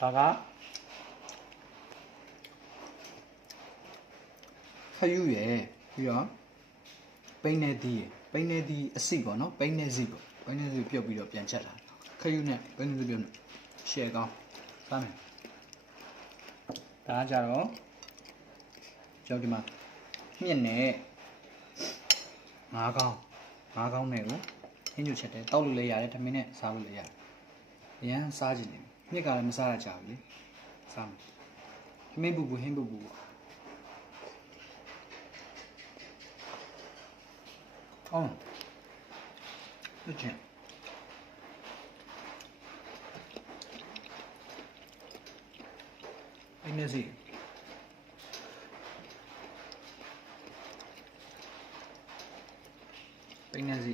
다가 하유에 유야 베네디 아시고 너 베네지고 베네지 뼈ပြန်ချက် 하유네 베네지 뼈 쉐가 다음에 다ကြတော့ 저기 막မြင့်နဲ့ငါးကောင်းနဲ့ကိုဟင်းညွတ်ချက်တယ်တောက်လို့လည်းရတယ်ထမင်းနဲ့စားလို့လည်းရတယ်အရန်စားကြည့်နေမြင့်ကလည်းမစားရကြဘူးလေစားမယ်ဟင်းပူပူပေါ့ဟုတ်ဟုတ်ချင်အဲ့နေစီပိနေစီ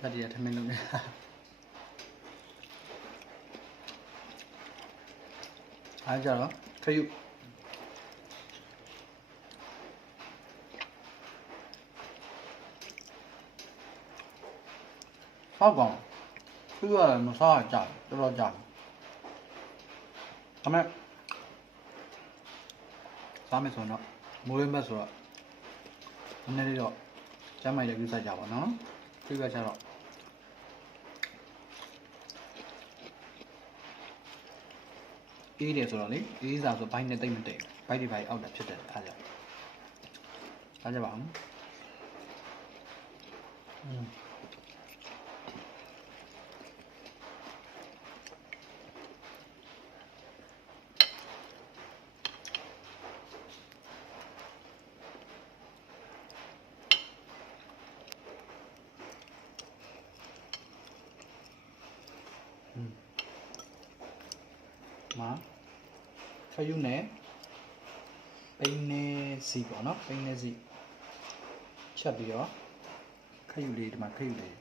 လက်ရထမင်းလုံးနဲ့အားကြတော့ထယူဟောက်ကောင်သူကလည်းမစားကြဘူးတော်တော်ကြတယ်ဒါမဲ့စားမယ်ဆိုတော့မိုးရင်းဘက်ဆိုတော့နည်းနည်းလေးတော့ကျမ်းမိုက်လည်းယူစားကြပါနော်သူကကျတော့အေးတယ်ဆိုတော့လေအေးစားဆိုဘိုင်းနဲ့တိတ်မတိတ်ဘိုက်တွေဘိုက်အောက်တာဖြစ်တယ်အားကြောင့်စားကြပါအောင်မှာခယူနဲ့ပိနေစီပေါ့နော်ပိနေစီချက်ပြီးတော့ခယူလေးဒီမှာခယူလေး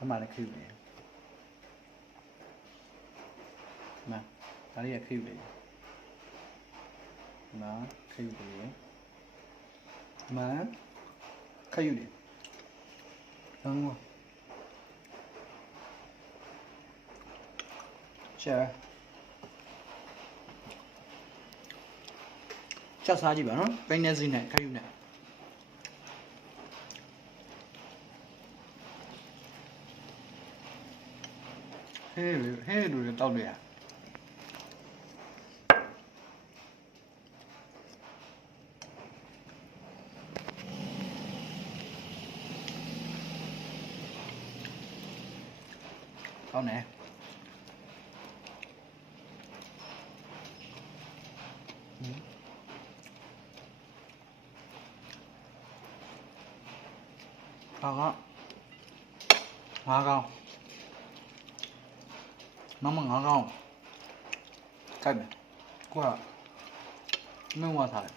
အမှလည်းခယူလေးမှာဒါလေးကခယူလေးမှာခယူလေးမှာခယူလေးဆောင်းချက်ချက်စားကြည့်ပါနော်ပိနေစီနဲ့ခယူနဲ့ဟဲ့လူတွေတောက်လို့ရကောင်းတယ်ငါးကောင်းမငါးကောင်းကြိုက်မယ်ကိုကမင်းဝါထားတယ်